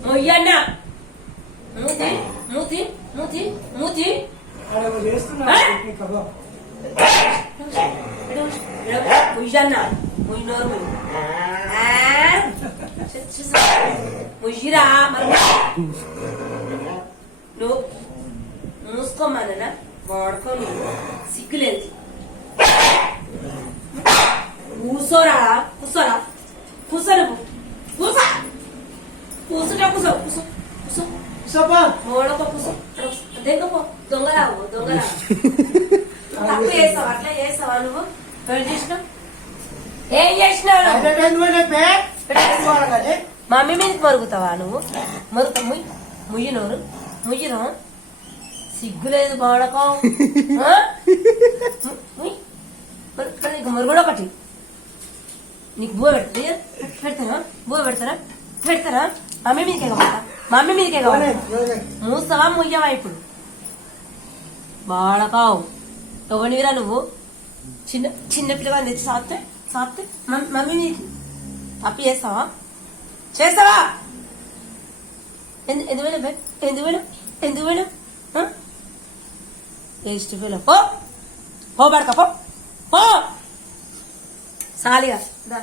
మొయ్యన్న మూతి మూతి మూతి మూతి ముయ్యన్న ముయ్యి నోరు ముయ్యిరా మరి నువ్వు మూసుకోమన్నా వాడుకో నువ్వు సిగ్గులేదు కూసోరా కూసోరా కూసో నువ్వు కూసో కూసుట కూసో కూసో కూసో మూడొక కూసో దేకపో దొంగరావు దొంగరావు తప్పు చేస్తావు అట్లా చేస్తావా నువ్వు ఎవరు చేసినావు ఏం చేసినావు మమ్మీ మీదకి మరుగుతావా నువ్వు మరుగుతావు ముయ్యి ముయ్యి నోరు ముయ్యిరా సిగ్గులేదు బాడకం నీకు మరుగుడు ఒకటి నీకు బువ్వ పెడతారా బువ్వ పెడతారా పెడతారా మమ్మీ మీదకే కావాలా మమ్మీ మీదకే కావాలా మూస్తావా ముయ్యవా ఇప్పుడు బాడకావు ఎవనివిరా నువ్వు చిన్న చిన్న పిల్లగా తెచ్చి సాపితే సాపితే మమ్మీ మీదకి తప్పి చేస్తావా చేస్తావా ఎందుకు పోయినా ఎందుకు పోయినా ఎందుకు పోయినా వేస్ట్ పిల్ల పో పో పడక పో సాలిగా దా